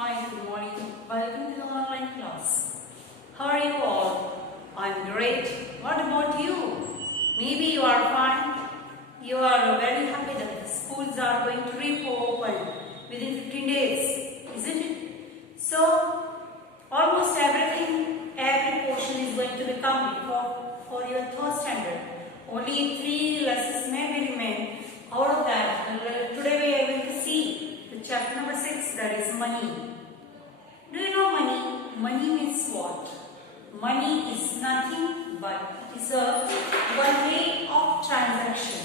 Hi, good morning. Welcome to the online class. How are you all? I'm great. What about you? Maybe you are fine. You are very happy that the schools are going to reopen within 15 days, isn't it? So, almost every portion is going to be complete for your third standard. Only 3 lessons may be remain. Out of that, today we are going to see the chapter number 6, that is money. Do you know money? Money means what? Money is nothing but it is a one way of transaction.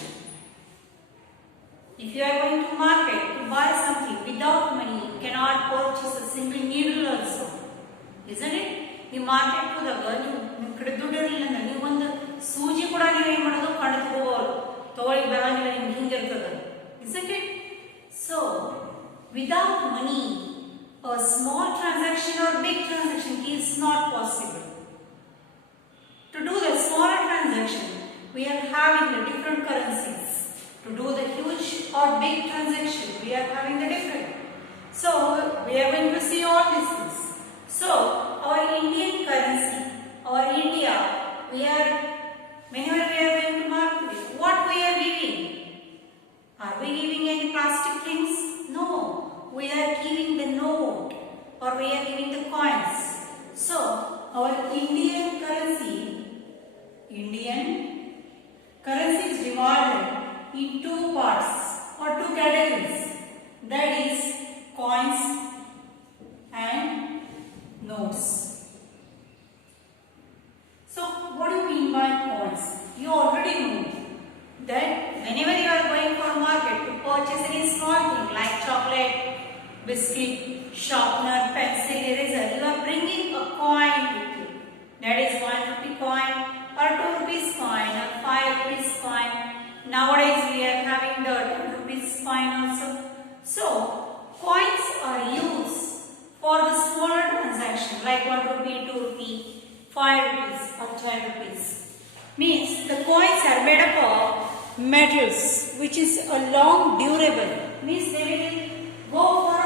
If you are going to market to buy something without money, you cannot purchase a single needle also, isn't it? You market ಹೋದಾಗ ನಿಮ್ಮ ಕಡೆ ದುಡ್ಡು ಇರಲಿಲ್ಲ ನೀವು ಒಂದು ಸೂಜಿ ಕೂಡ ನೀವು ಏನು ಮಾಡೋದು ಕಳೆದು ಹೋಗೋರು ತಗೊಳ್ಳಿ ಬರಂಗಿಲ್ಲ ನಿಮ್ಗೆ ಹಿಂಗಿರ್ತದೆ, isn't it? So without money a small transaction or big transaction is not possible. To do the smaller transaction we are having the different currencies. To do the huge or big transaction we are having the different. So we are going to see all these things. So our Indian currency, our India, whenever we are going to market, what we are giving? Are we giving any plastic things? No, we are giving the note or we are giving the coins. So our Indian currency is divided in two parts or two categories, that is coins and notes. So what do you mean by coins? You already know that whenever you are going for market to purchase any small thing like chocolate, biscuit, sharpener, pencil, eraser, you are bringing a coin with you. That is 1 rupee coin or 2 rupees coin or 5 rupees coin. Nowadays we are having the 10 rupees coin also. So coins are used for the smaller transaction like 1 rupee, 2 rupee, 5 rupees or 10 rupees. Means the coins are made up of metals which is a long durable. Means they will go for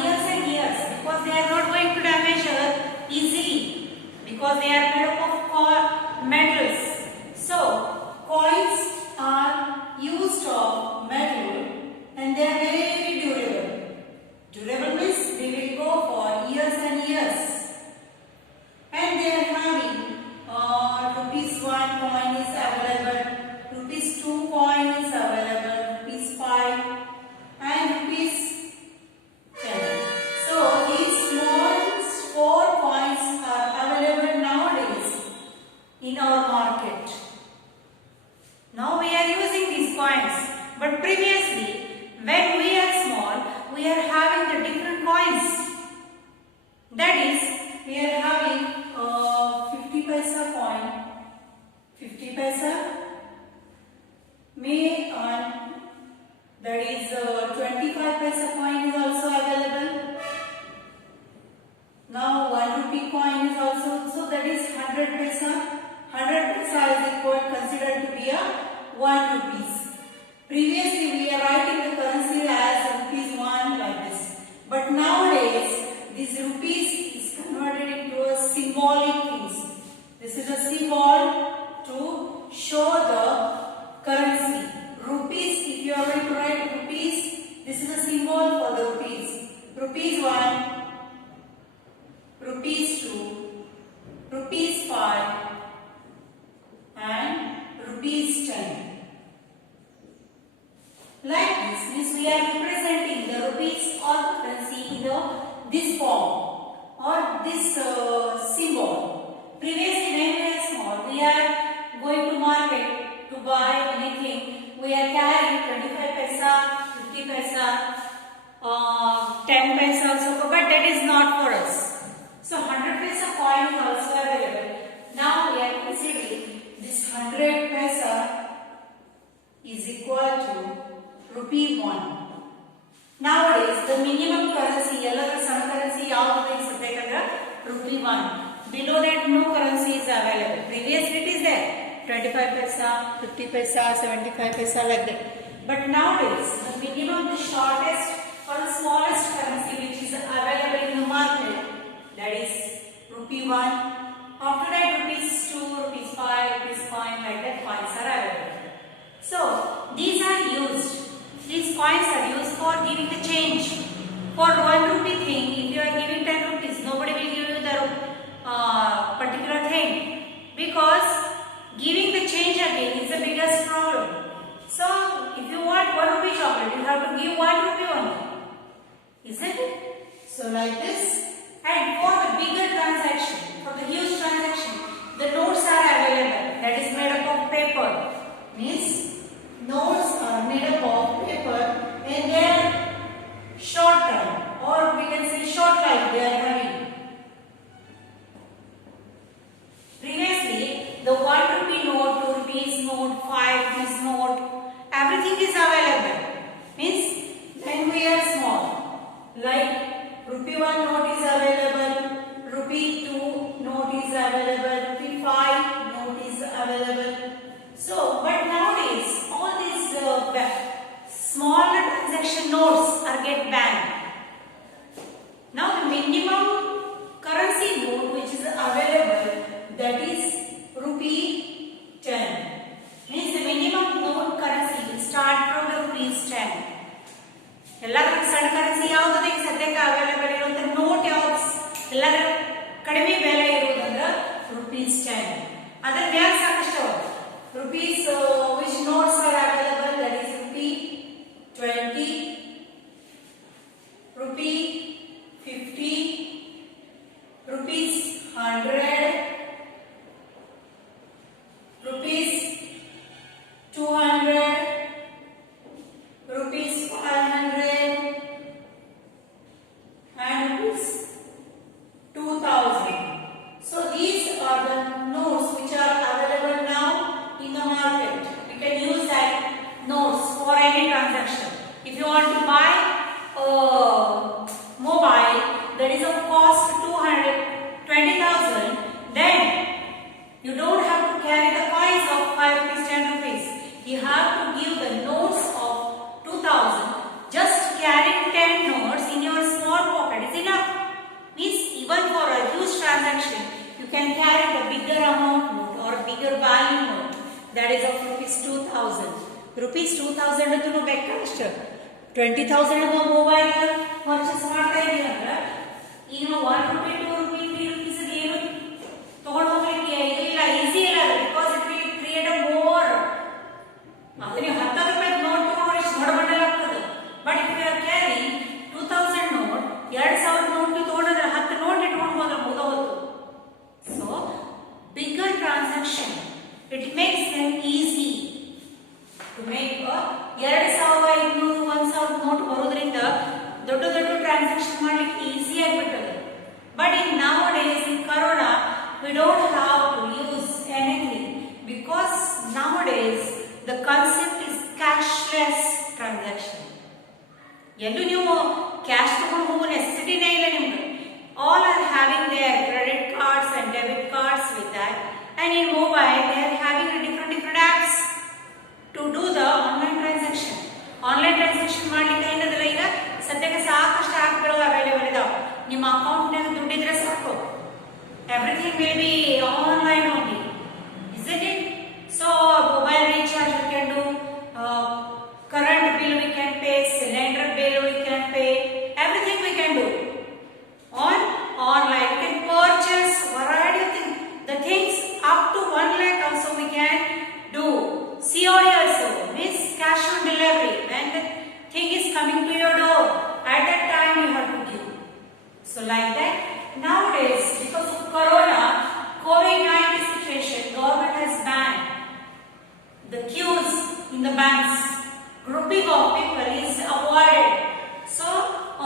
years and years because they are not going to damage easily because they are made up of metals. So coins are used of metal and they are very, very durable. Durable means they will go for years and years. And they are having rupees 1 coin is available, rupees 2 coin is available, rupees 5 and rupees 10. So these small 4 coins are available nowadays in our market. Now we are using these coins, but previously when we are small we are having the different coins. That is, we are having 50 paisa coin, 50 paisa, that is 25 paisa coin is also available. Now 1 rupee coin is also, so that is 100 paisa. 100 paisa is equal considered to be a 1 rupees. Previously we are writing the currency as rupees 1 like this, but nowadays this rupees is converted into a symbolic things. This is a symbol to show the currency. Rupees, if you are going to write rupees, this is a symbol for the rupees. Rupees 1, rupees 2, rupees 5 and rupees 10. Like this means we are representing the rupees or currency in this form or this symbol. Previously when we are small, we are going to market to buy anything. We are carrying 25 paisa, 50 paisa, 10 paisa also, but that is not for us. So 100 paisa coin is also available. Now we are considering this 100 paisa is equal to rupee 1. Nowadays the minimum currency, some currency rupee 1. Below that no currency is available. Previously it is there, 25 paisa, 50 paisa, 75 paisa like that. But nowadays the minimum, the shortest or the smallest currency which is available in 1. After that, rupees 2, rupees 5, rupees coin, like that coins are available. So these are used. These coins are used for giving the change. For 1 rupee thing, if you are giving 10 rupees, nobody will give you the particular thing, because giving the change again is the biggest problem. So if you want 1 rupee chocolate, you have to give 1 rupee only, isn't it? So like this. And for the bigger transaction, for the huge transaction, the notes are available. That is made up of paper. Means notes are made up of paper and they are short term, or we can say short life they are having. Previously, the 1 rupee note, 2 rupees note, 5 rupees note, everything is available. Means when we are small, like rupee 1 note is available, rupee 2 note is available, rupee 5 note is available. So, but nowadays all these smaller transaction notes are get banned. Now the minimum currency note which is available, that is rupee 10. Means the minimum note currency will start from the rupees 10. ಎಲ್ಲದಕ್ಕೆ ಸಣ್ಣ currency ಯಾವುದು ಅದಕ್ಕೆ ಸದ್ಯಕ್ಕೆ available ಇರುವಂತ note ಯಾವುದು ಎಲ್ಲದರ ಕಡಿಮೆ ಬೆಲೆ ಇರುವುದಂದ್ರೆ rupees 10. ಅದರ ಮ್ಯಾಲ ಸಾಕಷ್ಟು rupees which notes are available, that is rupee 20, rupee 50, rupees 100, rupees 200, rupees 500 and rupees 2000. So these are the notes which are available now in the market. We can use that notes for any transaction. If you want to buy a mobile that is of cost 220,000, then you don't have to carry the coins of 5 rupees, 10 rupees. You have to give the notes of 2000. Just carrying 10 notes in your small pocket is enough. Means even for a huge transaction, you can carry the bigger amount note or bigger value note, that is of rupees 2000. Rupees 2000 ಅಂತೂ ಬೇಕಷ್ಟ 20,000 ನ mobile purchase ಮಾಡ್ತಾ ಇದೀವಿ ಅಂದ್ರೆ ಈಗ 1 ರೂಪಾಯಿ 2 ರೂಪಾಯಿ 3 ರೂಪಾಯಿ ಏನು ತಗೊಂಡು ಹೋಗ್ಲಿಕ್ಕೆ ಇಲ್ಲ, ಈಸಿ ಇಲ್ಲ, because it will create a more. ಅದನ್ನ 10 ರೂಪಾಯಿ ನೋಟ್ ತಗೊಂಡು ಎಷ್ಟು ದೊಡ್ಡ ಬಂಡಲ್ ಆಗ್ತದೆ. But if you are carry 2000 note, 2000 note ತಗೊಂಡ್ರೆ 10 ನೋಟ್ ಇಟ್ಕೊಂಡು ಹೋದ್ರೆ ಮುಗಿದೋತು. So bigger transaction, it makes them easy to make a 2500 1000 note ಬರೋದ್ರಿಂದ ದೊಡ್ಡ ದೊಡ್ಡ ಟ್ರಾನ್ಸಾಕ್ಷನ್ ಮಾಡ್ಲಿಕ್ಕೆ ಈಸಿ ಆಗಿಬಿಟ್ಟದೆ. But in nowadays in corona we don't have to use anything, because nowadays the concept is cashless transaction. ಎಲ್ಲೂ ನೀವು cash ತಗೊಂಡು ಹೋಗೋ ನೆಸೆಸಿಟಿನೇ ಇಲ್ಲ ನಿಮ್ಗೆ. All are having their credit cards and debit cards with that, and in mobile they are having different apps to do the online transaction. Online transaction ಮಾಡ್ಲಿಕ್ಕೆ ಏನದಲ್ಲ, ಈಗ ಸದ್ಯಕ್ಕೆ ಸಾಕಷ್ಟು ಆ್ಯಪ್ಗಳು ಅವೈಲೇಬಲ್ ಇದಾವೆ. ನಿಮ್ಮ ಅಕೌಂಟ್ನಾಗ ದುಡ್ಡಿದ್ರೆ ಸಾಕು, everything will be online only, isn't it? So mobile recharge we can do, current bill we can pay, cylinder bill we can pay, everything we can do on online. We can purchase variety of things, the things up to 1 lakh also we can do. COD also means cash on delivery. When the thing is coming to your door, at that time you have to give. So like that, nowadays because of corona, COVID-19 situation, government has banned the queues in the banks. Grouping of people is avoided. So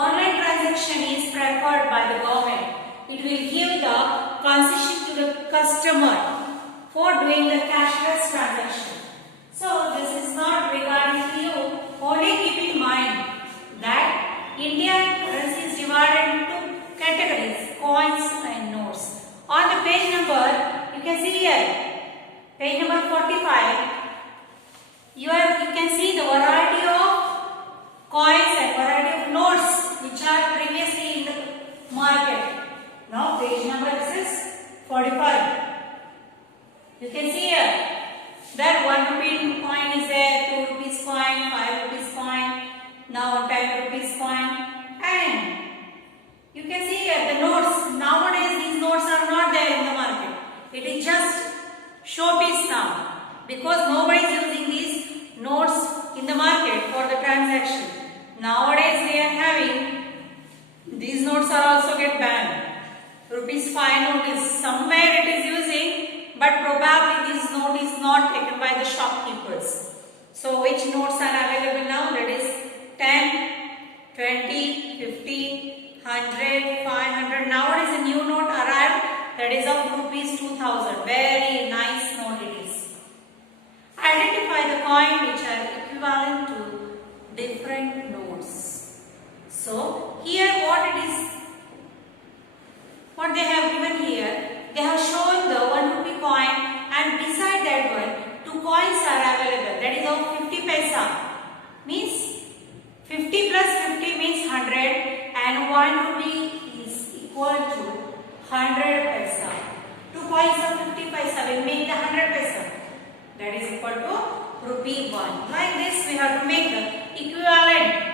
online transaction is preferred by the government. It will give the concession to the customer for doing the cashless transaction. So this is not regarding to you. Only keep in mind that Indian currency is divided into categories, coins and notes. On the page number, you can see here, page number 45, you can see the variety of coins and variety of notes which are previously in the market. Now page number, this is 45. You can see here that 1 rupee coin is there, 2 rupees coin, 5 rupees coin, now 10 rupees coin, and you can see here the notes. Nowadays these notes are not there in the market. It is just showpiece now because nobody is using these notes in the market for the transaction. Nowadays they are having these notes are also get banned. Rupees 5 note is somewhere it is using, but probably this note is not taken by the shopkeepers. So which notes are available now? That is 10, 20, 50, 100, 500. Nowadays a new note arrived that is of rupees 2000. Very nice note it is. Identify the coin which are equivalent to different notes. So here what they have given here, they have shown the 1 rupee coin, and beside that one 2 coins are available, that is of 50 paisa, means 50 plus 50 means 100, and 1 rupee is equal to 100 paisa. 2 coins of 50 paisa will make the 100 paisa, that is equal to rupee 1. Like this we have to make the equivalent.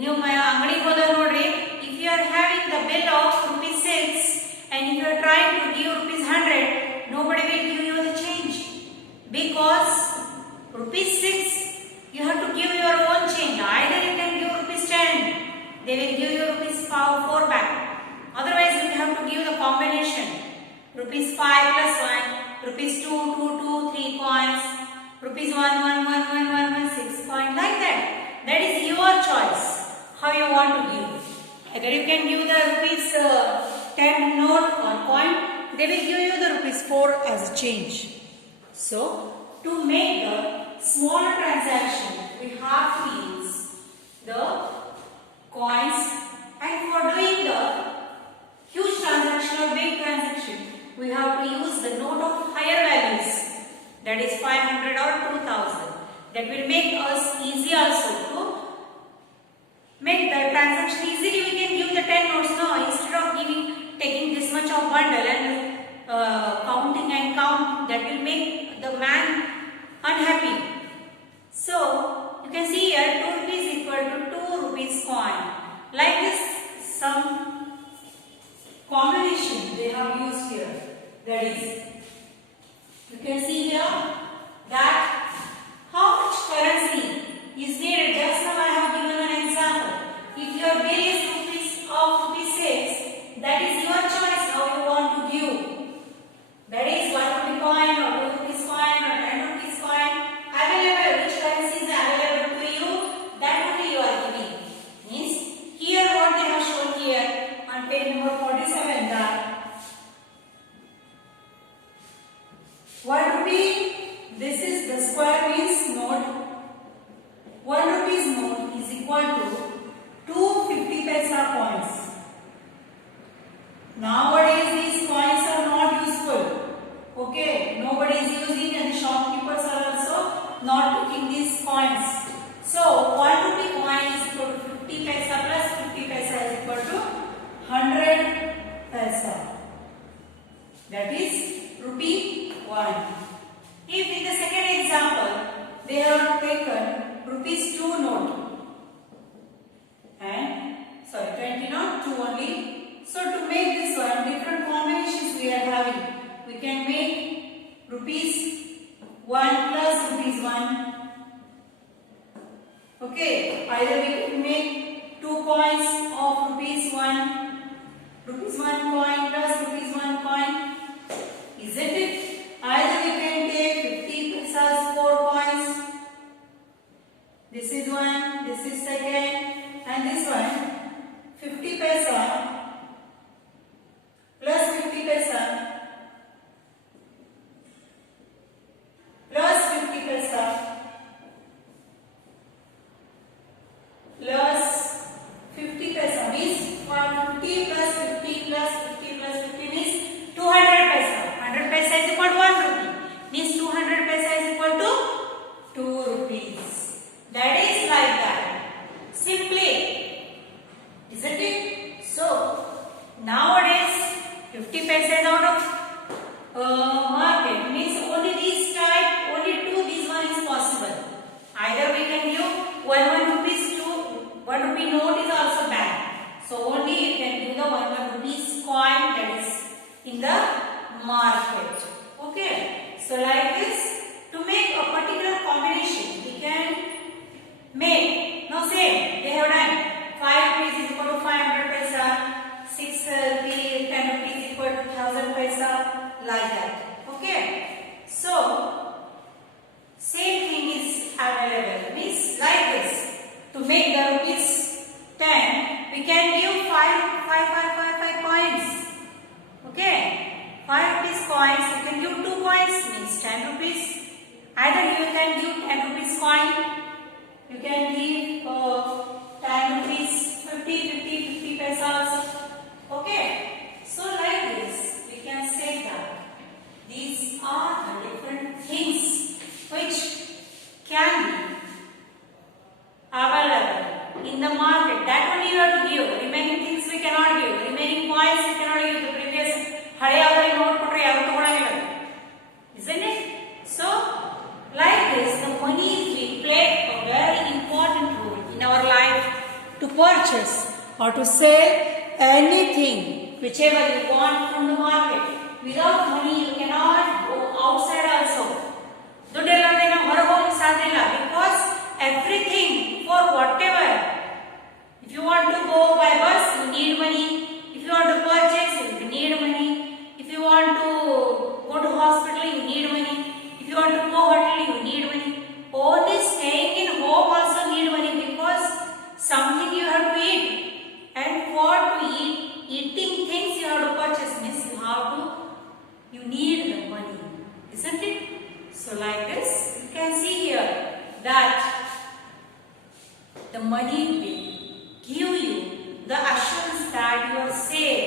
ನೀವು ಅಂಗಡಿಗೆ ಹೋದಾಗ ನೋಡ್ರಿ, if you are having the bill of rupees 6 and if you are trying to give rupees 100, nobody will give you the change because rupees 6 you have to give your own change. Either you can give rupees 10, they will give you rupees 4 back. Otherwise you have to give the combination rupees 5 plus 1, rupees 2, 2, 2, 3 coins, rupees 1, 1, 1, 1, 1, 1, 6 coins, like that. That is your choice how you want to give. Either you can give the rupees 10 note or coin, they will give you the rupees 4 as a change. So to make the smaller transaction we have to use the coins, and for doing the huge transaction or big transaction we have to use the note of higher values, that is 500 or 2000. That will make us easy also to make the transaction easily. We can give the 10 notes now instead of taking this much of bundle and counting and count. That will make the man unhappy. So you can see here 2 rupees equal to 2 rupees coin. Like this some combination they have used here. That is, you can see here that how much currency is needed. Just now I have given an example. If your bill is rupees 6, that is your choice how you want to give. That is 1 rupee coin or 2 rupees coin or 10 rupees coin. Available, which currency is available to you, that only you are giving. Means here what they have shown here on page number 47, that 1 rupee, this is the square means note. 1 rupees note is equal to 250 paisa coins. Nowadays these coins are not useful. Okay, nobody is using and the shopkeepers are also not taking these coins. So 1 rupee coin is equal to 50 paisa plus 50 paisa is equal to 100 paisa. That is rupee 1. If in the second example they have taken rupees 2 note and 20 note, 2 only. So to make this one, different combinations we are having. We can make rupees 1 plus rupees 1. Okay, either we can make 2 coins of rupees 1 coin plus rupees 1 coin. Isn't it? Either we can take 50 paisas 4 coins. This is one, this is second, and this one 50 paisa plus 50 paisa plus 50 paisa plus 50 paisa means 150 plus 50 plus 50 plus 50 means 200 paisa. 100 paisa is equal to 1 rupee. Means 200 paisa is equal to 2 rupees. That is like that. Simply 1 rupee note is also banned. So only you can do the 1 rupees coin that is in the market. Okay. So like this, to make a particular combination, we can make. Now say they have done 5 rupees is equal to 500 paisa, 6 rupees, 10 rupees is equal to 1000 paisa, like that. Okay. So same thing is available. Means like this. To make the rupees 10, we can give 5 coins. Okay. 5 rupees coins, you can give 2 coins, means 10 rupees. Either you can give 10 rupees coin, you can give 10 rupees, 50 paisa also. Okay. So like this, we can say that these are the different things which can be available in the market. That only you have to give. Remaining things we cannot give. Remaining coins we cannot give. The previous hare avare note kotre yaru togolangilla. Isn't it? So like this, the money will play a very important role in our life to purchase or to sell anything, whichever you want from the market. Without money, you cannot go outside also. ದುಡ್ಡಿಲ್ಲದೆ ನಾವು ಹೊರಗೆ ಹೋಗಲಿಕ್ಕೆ ಸಾಧ್ಯ ಇಲ್ಲ. Because everything for whatever, if you want to go by bus, you need money. If you want to purchase, you need money. If you want to go to hospital, you need money. If you want to go hotel, you need money. Only staying in home also need money, because something you have to eat, and for to eat, eating things you have to purchase, means you need the money, isn't it? So like this, you can see here that the money will give you the assurance that you are safe.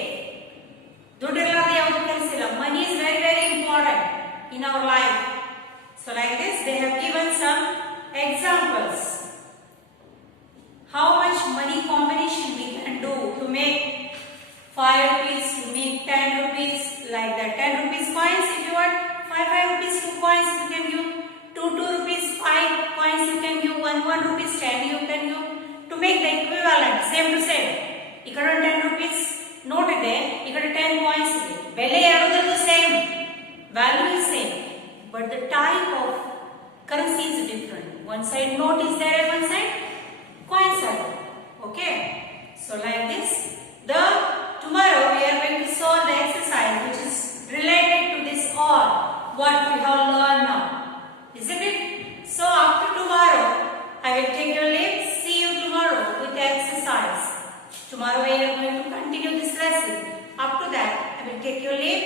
Money is very, very important in our life. So like this, they have given some examples. How much money combination we can do to make 5 rupees, to make 10 rupees, like that. 10 rupees coins, if you want 5 rupees 2 coins, you can give 2 rupees 5 coins, you can give 1 rupees 10, you can give, to make the equivalent, same to same. ikkada 10 rupees note ide, ikkada 10 coins ide, bele yarudu same, value is same, but the type of currency is different. One side note is there and one side coins are there. Okay. So like this, tomorrow we are going to solve the exercise which is related to this all what we have learned now, isn't it? So after tomorrow I will take your leave. See you tomorrow with the exercise. Tomorrow we are going to continue this lesson. Up to that I will take your leave.